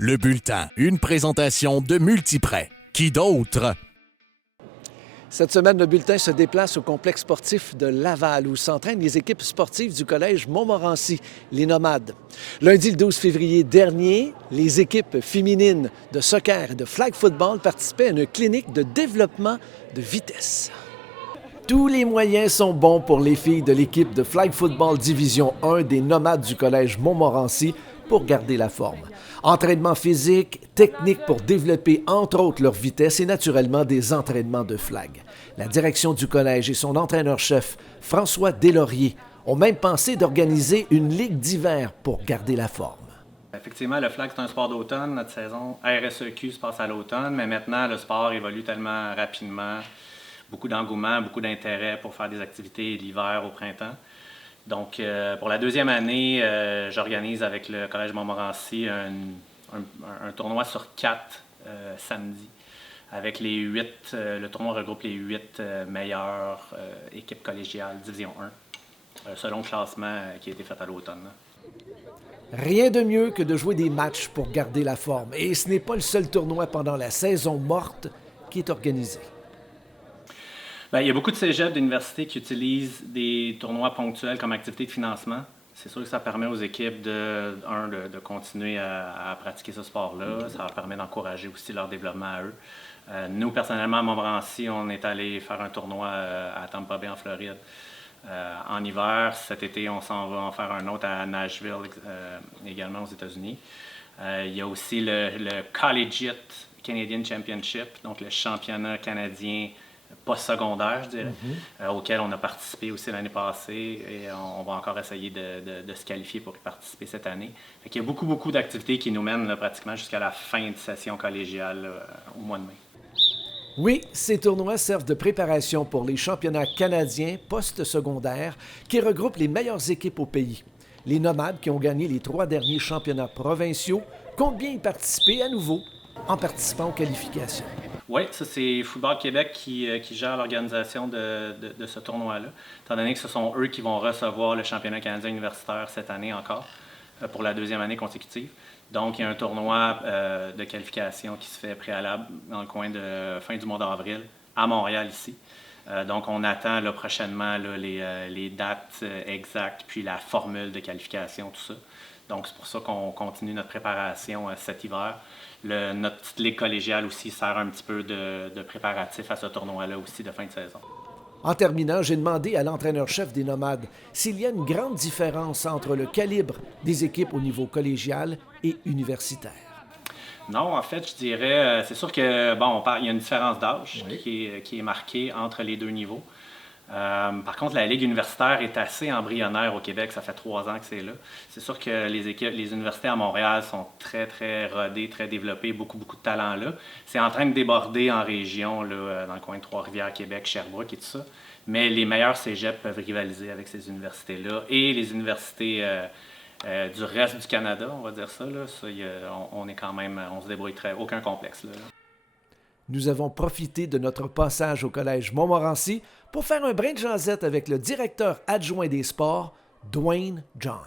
Le Bulletin, une présentation de Multiprêt. Qui d'autre? Cette semaine, le Bulletin se déplace au complexe sportif de Laval où s'entraînent les équipes sportives du Collège Montmorency, les Nomades. Lundi, le 12 février dernier, les équipes féminines de soccer et de flag football participaient à une clinique de développement de vitesse. Tous les moyens sont bons pour les filles de l'équipe de flag football Division 1 des Nomades du Collège Montmorency pour garder la forme. Entraînement physique, technique pour développer entre autres leur vitesse et naturellement des entraînements de flag. La direction du collège et son entraîneur-chef, François Deslauriers, ont même pensé d'organiser une ligue d'hiver pour garder la forme. Effectivement, le flag, c'est un sport d'automne. Notre saison RSEQ se passe à l'automne, mais maintenant, le sport évolue tellement rapidement. Beaucoup d'engouement, beaucoup d'intérêt pour faire des activités l'hiver au printemps. Donc, pour la deuxième année, j'organise avec le Collège Montmorency un tournoi sur 4 samedi. Avec les 8, le tournoi regroupe les 8 meilleures équipes collégiales Division 1, selon le classement qui a été fait à l'automne. Rien de mieux que de jouer des matchs pour garder la forme. Et ce n'est pas le seul tournoi pendant la saison morte qui est organisé. Bien, il y a beaucoup de cégeps d'universités qui utilisent des tournois ponctuels comme activité de financement. C'est sûr que ça permet aux équipes de continuer à pratiquer ce sport-là. Ça leur permet d'encourager aussi leur développement à eux. Nous, personnellement, à Montmorency, on est allé faire un tournoi à Tampa Bay, en Floride, en hiver. Cet été, on s'en va en faire un autre à Nashville, également aux États-Unis. Il y a aussi le Collegiate Canadian Championship, donc le championnat canadien post-secondaire, je dirais, auquel on a participé aussi l'année passée et on va encore essayer de se qualifier pour y participer cette année. Il y a beaucoup d'activités qui nous mènent là, pratiquement jusqu'à la fin de session collégiale là, au mois de mai. Oui, ces tournois servent de préparation pour les championnats canadiens post-secondaires qui regroupent les meilleures équipes au pays. Les Nomades, qui ont gagné les 3 derniers championnats provinciaux, comptent bien y participer à nouveau en participant aux qualifications. Oui, ça c'est Football Québec qui gère l'organisation de ce tournoi-là, étant donné que ce sont eux qui vont recevoir le championnat canadien universitaire cette année encore, pour la deuxième année consécutive. Donc, il y a un tournoi de qualification qui se fait préalable dans le coin de fin du mois d'avril, à Montréal ici. Donc, on attend là, prochainement là, les dates exactes, puis la formule de qualification, tout ça. Donc, c'est pour ça qu'on continue notre préparation cet hiver. Notre petite ligue collégiale aussi sert un petit peu de préparatif à ce tournoi-là aussi de fin de saison. En terminant, j'ai demandé à l'entraîneur-chef des Nomades s'il y a une grande différence entre le calibre des équipes au niveau collégial et universitaire. Non, en fait, je dirais, c'est sûr que, bon, il y a une différence d'âge qui est marquée entre les deux niveaux. Par contre, la Ligue universitaire est assez embryonnaire au Québec. Ça fait 3 ans que c'est là. C'est sûr que les universités à Montréal sont très rodées, très développées, beaucoup de talent là. C'est en train de déborder en région, là, dans le coin de Trois-Rivières, Québec, Sherbrooke et tout ça. Mais les meilleurs cégeps peuvent rivaliser avec ces universités-là et les universités du reste du Canada, on va dire ça. Là. On est quand même, on se débrouille aucun complexe là. Nous avons profité de notre passage au Collège Montmorency pour faire un brin de jasette avec le directeur adjoint des sports, Dwayne John.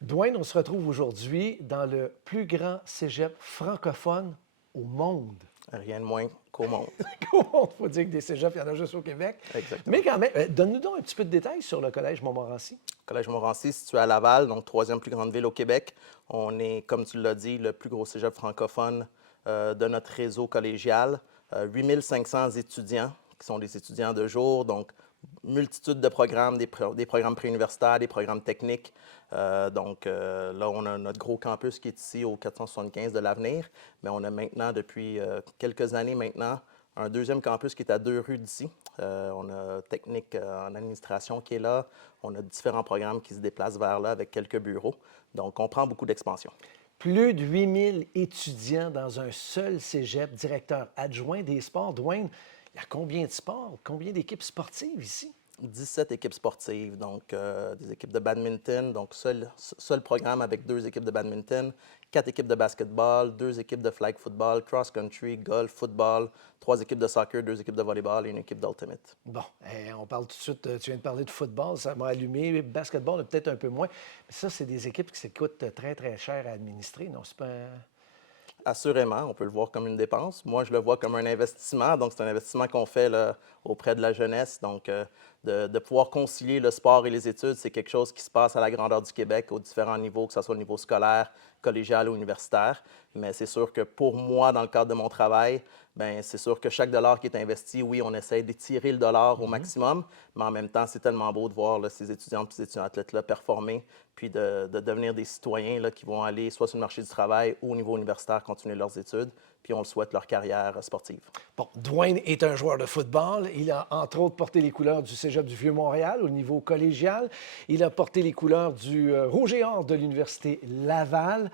Dwayne, on se retrouve aujourd'hui dans le plus grand cégep francophone au monde. Rien de moins qu'au monde. Au monde, il faut dire que des cégeps, il y en a juste au Québec. Exactement. Mais quand même, donne-nous donc un petit peu de détails sur le Collège Montmorency. Le Collège Montmorency, situé à Laval, donc 3e plus grande ville au Québec. On est, comme tu l'as dit, le plus gros cégep francophone de notre réseau collégial. 8500 étudiants qui sont des étudiants de jour, donc multitude de programmes, des programmes préuniversitaires, des programmes techniques. Là, on a notre gros campus qui est ici au 475 de l'Avenir, mais on a maintenant, depuis quelques années maintenant, un deuxième campus qui est à 2 rues d'ici. On a technique en administration qui est là. On a différents programmes qui se déplacent vers là avec quelques bureaux. Donc, on prend beaucoup d'expansion. Plus de 8000 étudiants dans un seul cégep, directeur adjoint des sports. Dwayne, il y a combien de sports, combien d'équipes sportives ici? 17 équipes sportives, donc des équipes de badminton, donc seul programme avec 2 équipes de badminton, 4 équipes de basketball, 2 équipes de flag football, cross-country, golf, football, 3 équipes de soccer, 2 équipes de volleyball et une équipe d'ultimate. Bon, on parle tout de suite, tu viens de parler de football, ça m'a allumé. Basketball, peut-être un peu moins. Mais ça, c'est des équipes qui coûtent très, très cher à administrer, non? C'est pas Assurément, on peut le voir comme une dépense. Moi, je le vois comme un investissement. Donc, c'est un investissement qu'on fait là, auprès de la jeunesse. Donc, de pouvoir concilier le sport et les études, c'est quelque chose qui se passe à la grandeur du Québec aux différents niveaux, que ce soit au niveau scolaire, collégial ou universitaire. Mais c'est sûr que pour moi, dans le cadre de mon travail, bien, c'est sûr que chaque dollar qui est investi, oui, on essaie d'étirer le dollar au maximum, mais en même temps, c'est tellement beau de voir là, ces étudiantes et ces étudiants athlètes-là performer, puis de devenir des citoyens là, qui vont aller soit sur le marché du travail ou au niveau universitaire continuer leurs études, puis on le souhaite leur carrière sportive. Bon, Dwayne est un joueur de football. Il a entre autres porté les couleurs du Cégep du Vieux-Montréal au niveau collégial. Il a porté les couleurs du Rouge et Or de l'Université Laval.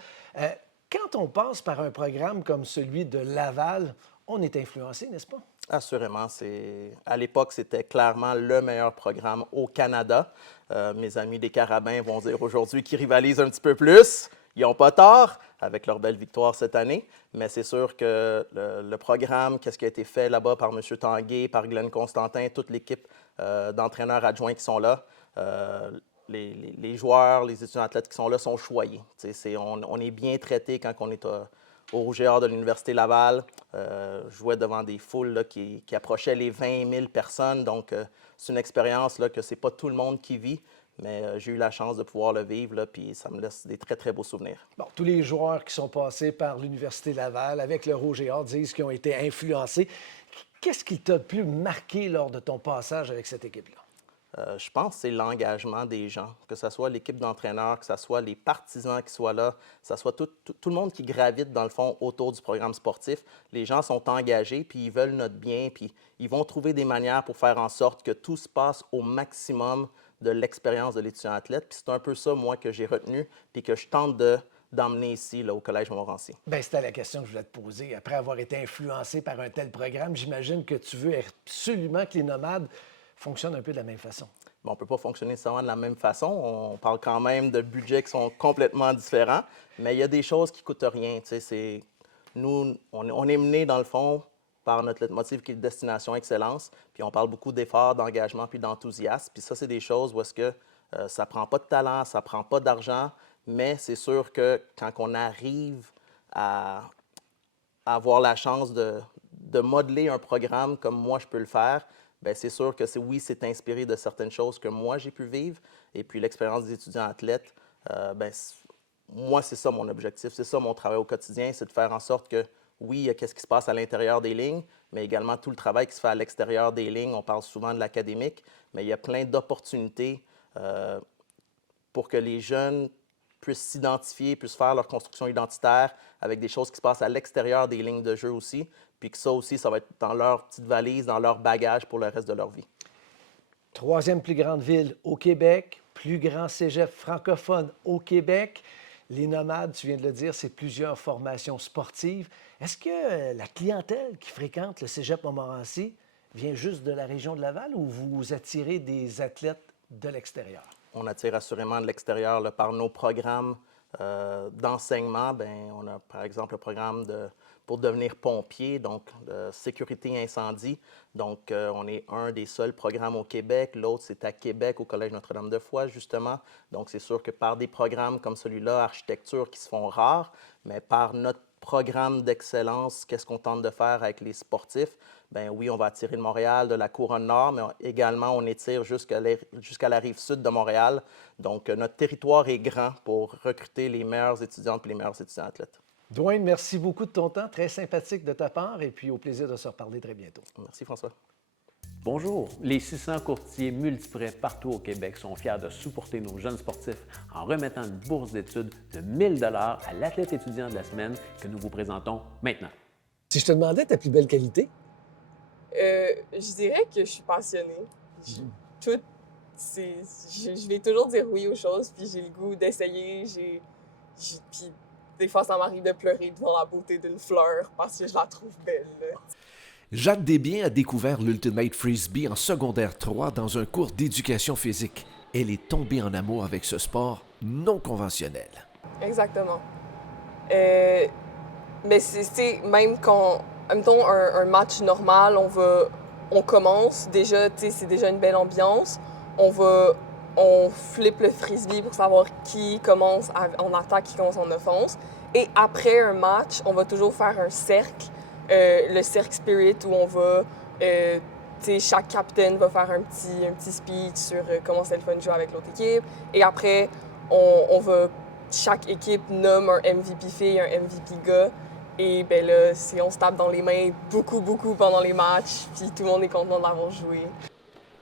Quand on passe par un programme comme celui de Laval, on est influencé, n'est-ce pas? Assurément. À l'époque, c'était clairement le meilleur programme au Canada. Mes amis des Carabins vont dire aujourd'hui qu'ils rivalisent un petit peu plus. Ils n'ont pas tort avec leur belle victoire cette année, mais c'est sûr que le programme, qu'est-ce qui a été fait là-bas par M. Tanguay, par Glenn Constantin, toute l'équipe d'entraîneurs adjoints qui sont là, les joueurs, les étudiants athlètes qui sont là sont choyés. On est bien traités quand on est au Rouge et Or de l'Université Laval. Je jouais devant des foules là, qui approchaient les 20 000 personnes, donc c'est une expérience là, que ce n'est pas tout le monde qui vit. Mais j'ai eu la chance de pouvoir le vivre, là, puis ça me laisse des très, très beaux souvenirs. Bon, tous les joueurs qui sont passés par l'Université Laval avec le Rouge et Or disent qu'ils ont été influencés. Qu'est-ce qui t'a le plus marqué lors de ton passage avec cette équipe-là? Je pense que c'est l'engagement des gens, que ce soit l'équipe d'entraîneurs, que ce soit les partisans qui soient là, que ce soit tout le monde qui gravite, dans le fond, autour du programme sportif. Les gens sont engagés, puis ils veulent notre bien, puis ils vont trouver des manières pour faire en sorte que tout se passe au maximum de l'expérience de l'étudiant athlète. Puis c'est un peu ça, moi, que j'ai retenu, puis que je tente d'emmener ici, là, au Collège Montmorency. Bien, c'était la question que je voulais te poser. Après avoir été influencé par un tel programme, j'imagine que tu veux absolument que les nomades fonctionnent un peu de la même façon. Bon, on ne peut pas fonctionner nécessairement de la même façon. On parle quand même de budgets qui sont complètement différents, mais il y a des choses qui ne coûtent rien. Nous, on est menés, dans le fond, par notre leitmotiv qui est Destination Excellence. Puis on parle beaucoup d'efforts, d'engagement, puis d'enthousiasme. Puis ça, c'est des choses où est-ce que ça ne prend pas de talent, ça ne prend pas d'argent, mais c'est sûr que quand on arrive à avoir la chance de modeler un programme comme moi je peux le faire, bien, c'est sûr que oui, c'est inspiré de certaines choses que moi j'ai pu vivre. Et puis l'expérience des étudiants athlètes, bien, moi, c'est ça mon objectif, c'est ça mon travail au quotidien, c'est de faire en sorte que oui, il y a qu'est-ce qui se passe à l'intérieur des lignes, mais également tout le travail qui se fait à l'extérieur des lignes. On parle souvent de l'académique, mais il y a plein d'opportunités pour que les jeunes puissent s'identifier, puissent faire leur construction identitaire avec des choses qui se passent à l'extérieur des lignes de jeu aussi, puis que ça aussi, ça va être dans leur petite valise, dans leur bagage pour le reste de leur vie. Troisième plus grande ville au Québec, plus grand cégep francophone au Québec. Les nomades, tu viens de le dire, c'est plusieurs formations sportives. Est-ce que la clientèle qui fréquente le cégep Montmorency vient juste de la région de Laval ou vous attirez des athlètes de l'extérieur? On attire assurément de l'extérieur là, par nos programmes d'enseignement. Bien, on a par exemple le programme pour devenir pompier, donc sécurité incendie. Donc, on est un des seuls programmes au Québec. L'autre, c'est à Québec, au Collège Notre-Dame-de-Foix, justement. Donc, c'est sûr que par des programmes comme celui-là, architecture, qui se font rares, mais par notre programme d'excellence, qu'est-ce qu'on tente de faire avec les sportifs? Bien oui, on va attirer de Montréal, de la Couronne Nord, mais également, on étire jusqu'à la rive sud de Montréal. Donc, notre territoire est grand pour recruter les meilleurs étudiantes et les meilleurs étudiants athlètes. Dwayne, merci beaucoup de ton temps, très sympathique de ta part, et puis au plaisir de se reparler très bientôt. Merci, François. Bonjour, les 600 courtiers multiprêts partout au Québec sont fiers de supporter nos jeunes sportifs en remettant une bourse d'études de 1 000 $ à l'athlète étudiant de la semaine que nous vous présentons maintenant. Si je te demandais ta plus belle qualité? Je dirais que je suis passionnée. Je vais toujours dire oui aux choses, puis j'ai le goût d'essayer. Puis des fois, ça m'arrive de pleurer devant la beauté d'une fleur parce que je la trouve belle. Jade Desbiens a découvert l'Ultimate Frisbee en secondaire 3 dans un cours d'éducation physique. Elle est tombée en amour avec ce sport non conventionnel. Exactement. Mais c'est même quand, mettons, un match normal, on commence, déjà, c'est déjà une belle ambiance. On flippe le frisbee pour savoir qui commence en attaque, qui commence en offense. Et après un match, on va toujours faire un cercle, le cercle spirit, où on va, chaque capitaine va faire un petit speech sur comment c'est le fun de jouer avec l'autre équipe. Et après, chaque équipe nomme un MVP fille, un MVP gars. Et ben là, on se tape dans les mains beaucoup pendant les matchs, puis tout le monde est content d'avoir joué.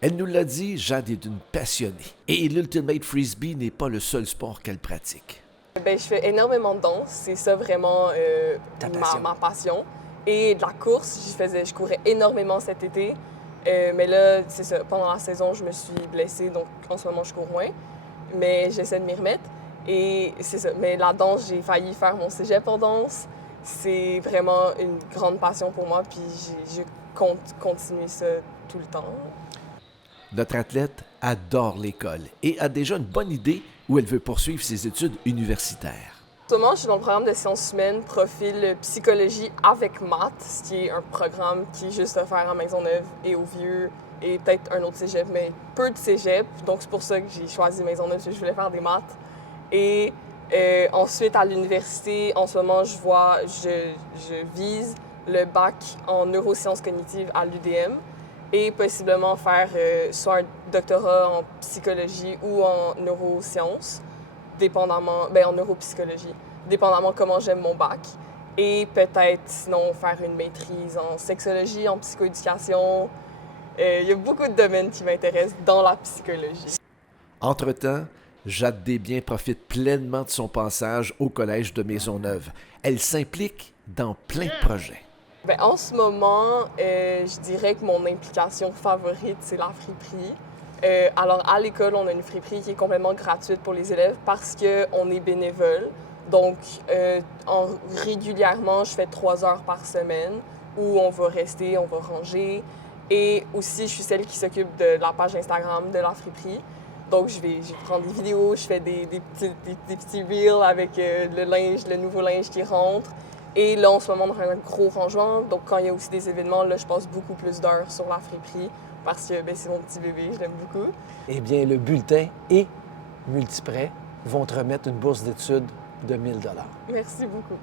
Elle nous l'a dit, Jade est une passionnée. Et l'Ultimate Frisbee n'est pas le seul sport qu'elle pratique. Ben, je fais énormément de danse, c'est ça vraiment ma passion. Et de la course, je courais énormément cet été. Mais là, c'est ça, pendant la saison, je me suis blessée, donc en ce moment, je cours moins. Mais j'essaie de m'y remettre. Et c'est ça. Mais la danse, j'ai failli faire mon cégep en danse. C'est vraiment une grande passion pour moi, puis je compte continuer ça tout le temps. Notre athlète adore l'école et a déjà une bonne idée où elle veut poursuivre ses études universitaires. En ce moment, je suis dans le programme de sciences humaines, profil psychologie avec maths, ce qui est un programme qui est juste offert à Maisonneuve et au Vieux, et peut-être un autre cégep, mais peu de cégep. Donc, c'est pour ça que j'ai choisi Maisonneuve, parce que je voulais faire des maths. Et ensuite, à l'université, en ce moment, je vise le bac en neurosciences cognitives à l'UDM et possiblement faire soit un doctorat en psychologie ou en neurosciences, en neuropsychologie, dépendamment comment j'aime mon bac. Et peut-être, sinon, faire une maîtrise en sexologie, en psychoéducation. Il y a beaucoup de domaines qui m'intéressent dans la psychologie. Entre-temps, Jade Desbiens profite pleinement de son passage au Collège de Maisonneuve. Elle s'implique dans plein de projets. Bien, en ce moment, je dirais que mon implication favorite, c'est la friperie. Alors, à l'école, on a une friperie qui est complètement gratuite pour les élèves parce qu'on est bénévole. Donc, régulièrement, je fais 3 heures par semaine où on va rester, on va ranger. Et aussi, je suis celle qui s'occupe de la page Instagram de la friperie. Donc, je vais prendre des vidéos, je fais des petits reels avec le nouveau linge qui rentre. Et là, en ce moment, on a un gros rangement. Donc, quand il y a aussi des événements, là, je passe beaucoup plus d'heures sur la friperie parce que c'est mon petit bébé, je l'aime beaucoup. Eh bien, le bulletin et Multiprêt vont te remettre une bourse d'études de 1 000 $. Merci beaucoup.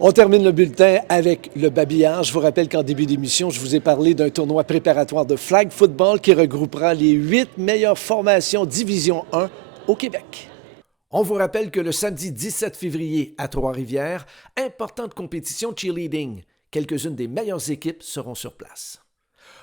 On termine le bulletin avec le babillard. Je vous rappelle qu'en début d'émission, je vous ai parlé d'un tournoi préparatoire de flag football qui regroupera les 8 meilleures formations Division 1 au Québec. On vous rappelle que le samedi 17 février à Trois-Rivières, importante compétition cheerleading. Quelques-unes des meilleures équipes seront sur place.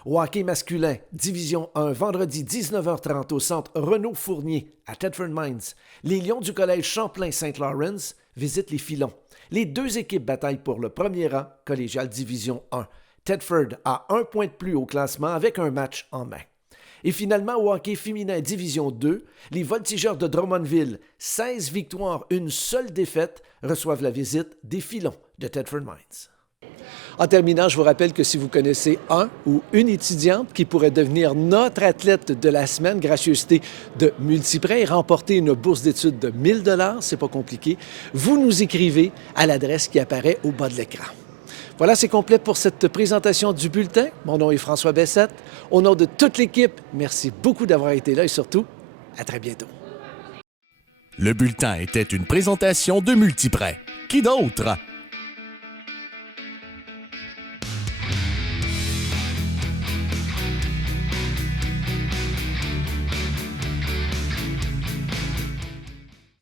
Au hockey masculin, Division 1, vendredi 19h30 au centre Renaud-Fournier à Thetford Mines. Les Lions du Collège Champlain-Saint-Lawrence visitent les Filons. Les 2 équipes bataillent pour le premier rang, collégial Division 1. Thetford a 1 point de plus au classement avec un match en main. Et finalement, au hockey féminin Division 2, les Voltigeurs de Drummondville, 16 victoires, une seule défaite, reçoivent la visite des Filons de Thetford Mines. En terminant, je vous rappelle que si vous connaissez un ou une étudiante qui pourrait devenir notre athlète de la semaine, gracieuseté de Multiprêt, et remporter une bourse d'études de 1 000 $, c'est pas compliqué, vous nous écrivez à l'adresse qui apparaît au bas de l'écran. Voilà, c'est complet pour cette présentation du bulletin. Mon nom est François Bessette. Au nom de toute l'équipe, merci beaucoup d'avoir été là et surtout, à très bientôt. Le bulletin était une présentation de Multiprêt. Qui d'autre?